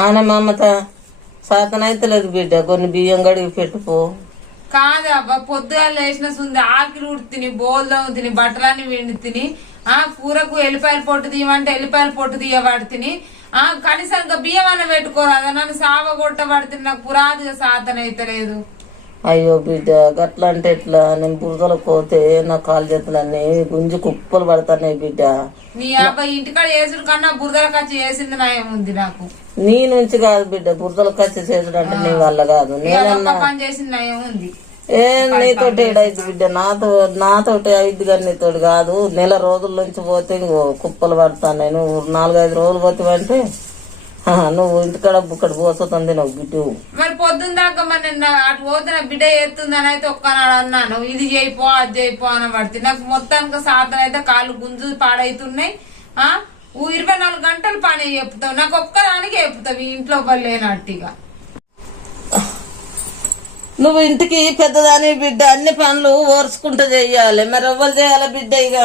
ఆన మమత సాతనైతలేదు బిడ్డ. కొన్ని బియ్యం గడిగి పెట్టుకో. కాదవ్వ పొద్దుగా లేచిన సుంది ఆకిలి ఉడితిని బోల్దో తిని బట్టలన్నీ వెండి తిని ఆ కూరకు ఎల్లిపాయల పొట్టు తీయమంటే ఎల్లిపాయల పొట్టు తీయబడి తిని ఆ కనీసం ఇంకా బియ్యం అన్న పెట్టుకోరాదా నన్ను సావ కొట్టబడుతుంది నాకు పురాదిగా సాధన అయితే లేదు. అయ్యో బిడ్డ గట్ల అంటే ఎట్లా? నేను బురదలో పోతే నా కాలు చేతులన్నీ గుంజి కుప్పలు పడతాయి బిడ్డ. నీ అబ్బాయి ఇంటికాడ చేసుడు కన్నా బురదల కచ్చి చేసింది నయం ఉంది నాకు. నీ నుంచి కాదు బిడ్డ బురదలో కచ్చి చేసుడు అంటే నీ వల్ల కాదు. నేనన్నా ఏ నీతోటి ఏడైద్ది బిడ్డ నాతో నాతోటి అయిద్ది కానీ నీతోటి కాదు. నెల రోజుల నుంచి పోతే ఇంకో కుప్పలు పడతాను నేను. నాలుగైదు రోజులు పోతే అంటే నువ్వు ఇంటికాడ బుక్కడి పోతుంది నువ్వు బిడ్డు. మరి పొద్దున్న దాకా మరి నిన్న అటు పోతే నా బిడ్డ ఎత్తుందని అయితే ఒక్కనాడు అన్నాను. ఇది చేయిపో అది చేయిపో అని పడుతుంది నాకు మొత్తానికి సాధన అయితే కాళ్ళు గుంజు పాడైతున్నాయి. ఇరవై నాలుగు గంటలు పని చెప్తావు. నాకు ఒక్కదానికి చెప్తావు ఇంట్లో లేనట్టుగా. నువ్వు ఇంటికి పెద్దదాని బిడ్డ అన్ని పనులు ఓర్చుకుంటూ చెయ్యాలి. మరి ఎవ్వరు చేయాలి బిడ్డ ఇక?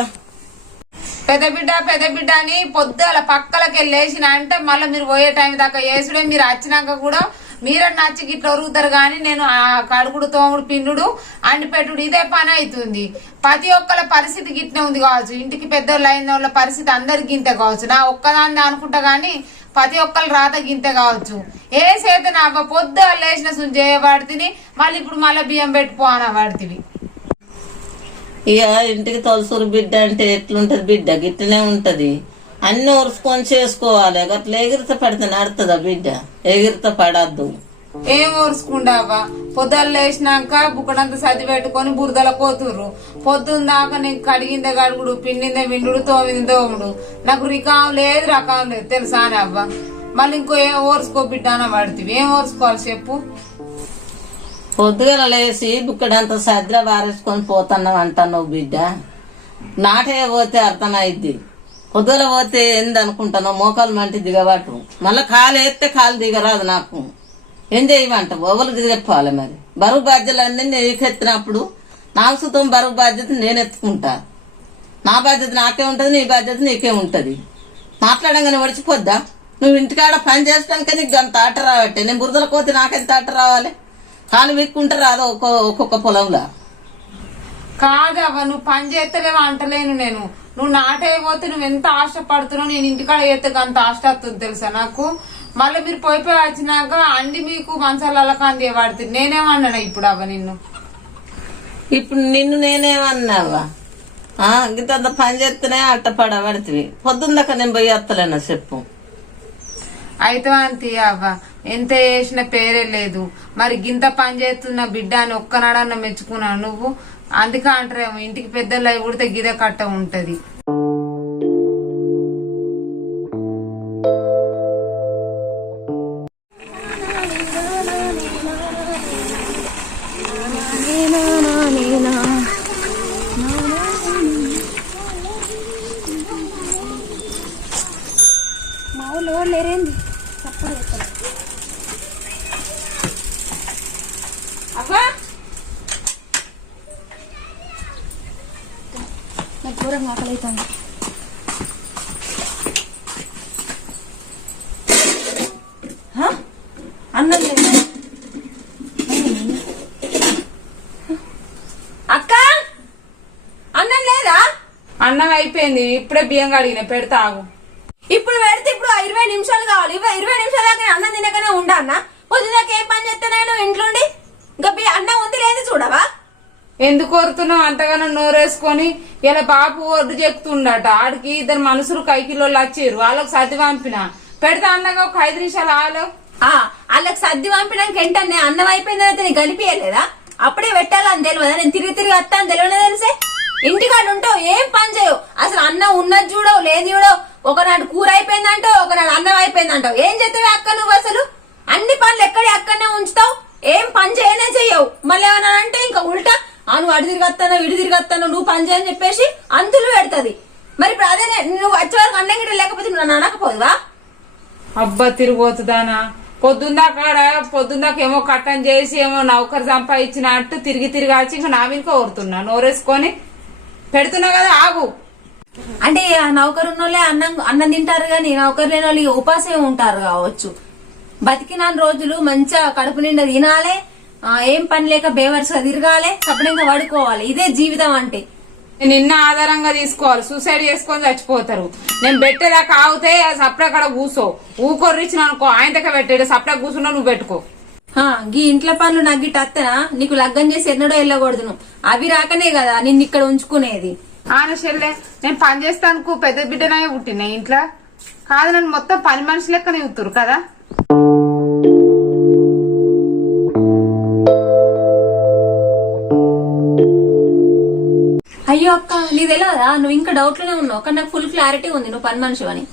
పెద్ద బిడ్డ పెద్ద బిడ్డ అని పొద్దుల పక్కలకి వెళ్ళేసిన అంటే మళ్ళీ మీరు పోయే టైం దాకా వేసుడే మీరు వచ్చినాక కూడా మీరే నచ్చి గిట్ల ఒరుగుతారు కానీ నేను ఆ కడుగుడు తోముడు పిన్నుడు అండి పెట్టుడు ఇదే పని అవుతుంది ప్రతి ఒక్కళ్ళ పరిస్థితి గిట్నే ఉంది కావచ్చు. ఇంటికి పెద్దోళ్ళు అయిన వాళ్ళ పరిస్థితి అందరికి గింతే కావచ్చు. నా ఒక్కదాన్ని అనుకుంటా కానీ ప్రతి ఒక్కళ్ళు రాత గింతే కావచ్చు. ఏ చేత నా పొద్దు లేచిన సుంజ చేయబడితిని మళ్ళీ ఇప్పుడు మళ్ళీ బియ్యం పెట్టుకో అనబడితివి ఇక ఇంటికి తొలసూరు బిడ్డ అంటే ఎట్లుంటది బిడ్డ? గిట్టనే ఉంటది. అన్ని ఓర్చుకొని చేసుకోవాలి. అట్లా ఎగిరితే పడితే నడుతుందా బిడ్డ? ఎగిరితే పడద్దు. ఏం ఓర్చుకుంటావా పొద్దున్న లేచినాక బుక్కడంతా సర్ది పెట్టుకొని బురదల పోతుర్రు. పొద్దున్న దాకా నీకు కడిగిందే కడుగుడు పిండిందే విండుడు తోమింది తోముడు. నాకు రికాం లేదు రకం లేదు. తెలుసా అవ్వ మళ్ళీ ఇంకో ఏం ఓర్చుకో బిడ్డాన పడుతుంది ఏం ఓర్చుకోవాలి చెప్పు? పొద్దుగల లేచి బుక్కడంత సద్ర వారేసుకొని పోతున్నావు అంటున్నావు బిడ్డ. నాటే పోతే అర్థమైద్ది. పొద్దుగల పోతే ఏంది అనుకుంటున్నావు మోకాలు మంటి దిగబట్టు మళ్ళీ కాలు ఎత్తే కాలు దిగరాదు నాకు. ఏం చేయమంట? ఎవరు చెప్పాలి మరి. బరువు బాధ్యతలన్నీ ఎత్తినప్పుడు నాకు సుతం బరువు బాధ్యత నేను ఎత్తుకుంటా. నా బాధ్యత నాకే ఉంటుంది నీ బాధ్యత నీకే ఉంటుంది. మాట్లాడంగానే వడిచిపోద్దా నువ్వు ఇంటికాడ పని చేస్తానికే నీకు అంత ఆట రావట్టే. నేను బురదల కోతే నాకెంత ఆట రావాలి. కాలు విక్కుంటే రాదు ఒక్కో ఒక్కొక్క పొలంలో. కాదవ్వ నువ్వు పని చేస్తలేవా అంటలేను నేను. నువ్వు నాటైపోతే నువ్వు ఎంత ఆశపడుతున్నావు? నేను ఇంటికాడ చేస్తే అంత ఆశ వస్తుంది తెలుసా నాకు? మళ్ళీ మీరు పోయి పోయి వచ్చినాక అండి మీకు మంచాల అలకాంది పడుతుంది నేనేమన్నాను ఇప్పుడు అవ్వ నిన్ను? ఇప్పుడు నిన్ను నేనేమన్నావా? ఆ, ఇంత పని చేస్తేనే అట్ట పడబడుతుంది. పొద్దున్న దాకా నేను పోయి వస్తలేనా చెప్పు. అయితే అంతి అవ్వ ఎంత చేసిన పేరే లేదు. మరి గింత పని చేస్తున్న బిడ్డ అని ఒక్కనాడన్న మెచ్చుకున్నావు నువ్వు? అందుకే అంటారేమో ఇంటికి పెద్దలు అయి ఉడితే గిద కట్ట ఉంటది. దూరం ఆకలి అవుతుంది అన్నం లేదు. అక్క! అన్నం లేదా? అన్నం అయిపోయింది. ఇప్పుడే బియ్యం కడిగిన పెడతా ఆగు. ఇప్పుడు పెడితే ఇప్పుడు ఇరవై నిమిషాలు కావాలి. ఇరవై నిమిషాల దాకా నేను అన్నం తినకనే ఉండన్నా పొద్దుదాకా ఏం పని చేస్తే నేను ఇంట్లోండి ఇంకా బి- అన్నం ఉంది లేదు చూడవా ఎందుకు కోరుతున్నావు అంతగానో నోరేసుకొని ఇలా బాపు ఒడ్డు చెప్తుండట ఆడికి ఇద్దరు మనుషులు కైకిలోళ్ళు వచ్చారు. వాళ్ళకి సతి పంపిన. పెడతా అన్నగా ఒక ఐదు నిమిషాలు ఆలో. ఆ వాళ్ళకి సర్ది పంపినాక ఏంటనే అన్నం అయిపోయిందని అయితే నీకు కనిపించలేదా? అప్పుడే పెట్టాలని తెలియదా? నేను తిరిగి తిరిగి వస్తాను తెలియదా తెలిసే. ఇంటికాడ ఉంటావు ఏం పని చేయవు. అసలు అన్నం ఉన్నది చూడవు లేదు చూడవు. ఒకనాడు కూర అయిపోయిందంటావు ఒకనాడు అన్నం అయిపోయిందంటావు. ఏం చేస్తావు అక్క నువ్వు అసలు? అన్ని పనులు ఎక్కడే అక్కడనే ఉంచుతావు ఏం పని చేయనే చెయ్యవు మళ్ళీ ఏమన్నా అంటే ఇంకా ఉల్టా ఆ నువ్వు అడి వస్తాను ఇడి తిరిగి వస్తాను నువ్వు పని చేయని చెప్పేసి అంతులు పెడతది. మరి ఇప్పుడు అదే నువ్వు వచ్చే వరకు అన్నం గిట్ల లేకపోతే నువ్వు నన్ను అనకపోదువా? అబ్బా తిరిగిపోతుందానా? పొద్దుందాకాడ పొద్దుందాక ఏమో కట్టం చేసి ఏమో నౌకరు సంపాదించినట్టు తిరిగి తిరిగి వచ్చి ఇంకా నా మీద కోరుతున్నా నోరేసుకొని పెడుతున్నా కదా ఆగు. అంటే ఆ నౌకరు ఉన్నోళ్ళే అన్నం అన్నం తింటారు కానీ నౌకరు లేని వాళ్ళు ఉపాసం ఉంటారు కావచ్చు. బతికిన రోజులు మంచిగా కడుపు నిండా తినాలి ఏం పని లేక బేవర్స్గా తిరగాలి సపడంగా పడుకోవాలి. ఇదే జీవితం అంటే. నిన్న ఆధారంగా తీసుకోవాలి సూసైడ్ చేసుకొని చచ్చిపోతారు. నేను పెట్టేదాకా ఆగితే సప్లై అక్కడ కూసో. ఊకొర్రిచ్చిన అనుకో ఆయన దగ్గర పెట్టాడు సప్లై కూర్చున్నా నువ్వు పెట్టుకో. గీ ఇంట్లో పనులు నాకు అత్తనా? నీకు లగ్గం చేసి ఎన్నడో వెళ్ళకూడదును అవి రాకనే కదా నిన్ను ఇక్కడ ఉంచుకునేది. ఆన చెల్లె నేను పని చేస్తానుకు పెద్ద బిడ్డనే పుట్టిన ఇంట్లో? కాదు నన్ను మొత్తం పని మనిషి లెక్కనే ఉత్తురు కదా? అయ్యో అక్క నీది తెలియదా నువ్వు ఇంకా డౌట్లోనే ఉన్నావు. కానీ నాకు ఫుల్ క్లారిటీ ఉంది. నువ్వు పని మనిషి అని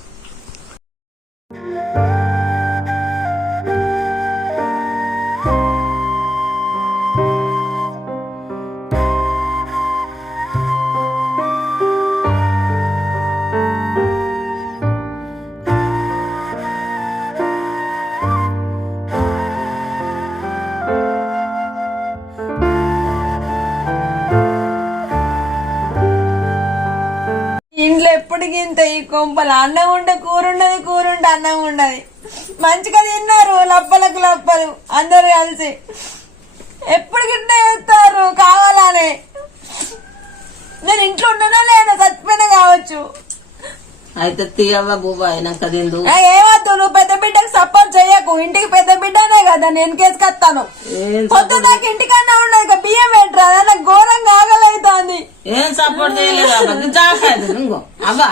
ఎప్పటికి ఇంత ఈ కొంపలు అన్నం ఉంటే కూర ఉండదు కూర ఉంటే అన్నం ఉండదు. మంచిగా తిన్నారు లప్పలకు లప్పలు అందరు కలిసి. ఎప్పటికి ఇట్లా చేస్తారు కావాలని. నేను ఇంట్లో ఉన్నానా లేదా చచ్చిపోయినా కావచ్చు. అయితే తీయవ్వ బువ్వ అయినాక తిందు. ఏమద్దు నువ్వు పెద్ద బిడ్డకి సపోర్ట్ చెయ్యకు ఇంటికి పెద్ద బిడ్డనే కదా నేను కేసుకొస్తాను. పొద్దు నాకు ఇంటికన్నా நான் சாப்பாடு செய்யல ஜாகாது அவா.